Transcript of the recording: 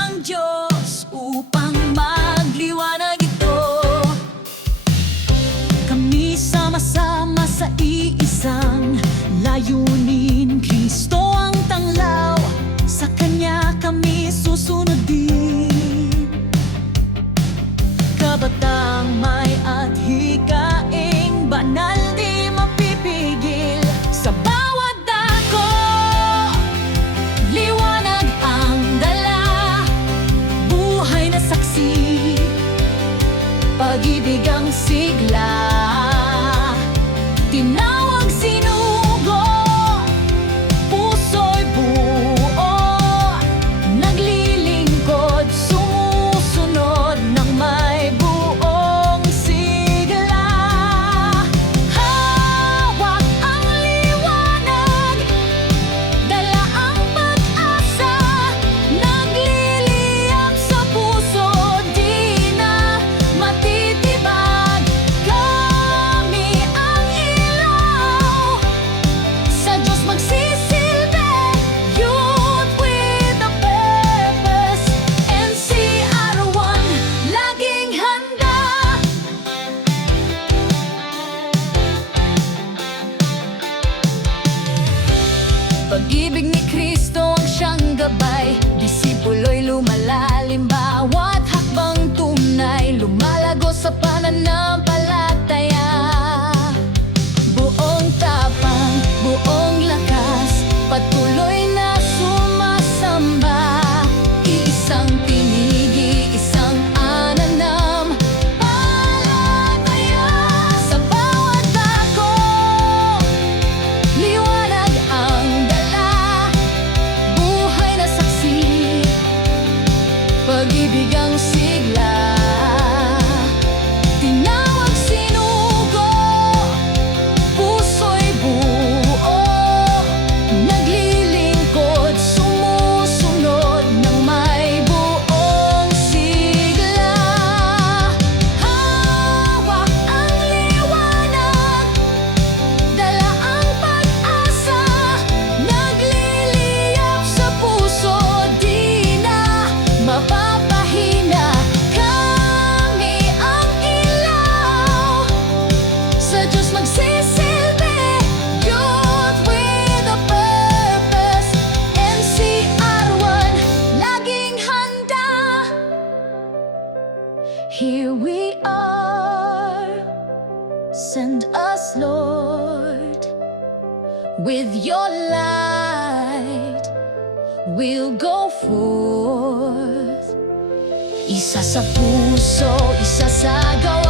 ng Diyos upang magliwanag ito. Kami sama-sama sa iisang layunin. Kristo ang tanglaw Sa Kanya kami susunod din. pag-ibig ang sigla. Tinatapos Pag-ibig ni Kristo ang siyang gabay. Disipulo'y lumalalim bawat hakbang tunay. Lumalago sa pananampalataya. we are. Send us, Lord, with your light, we'll go forth. Isa sa puso, isa sa gawa.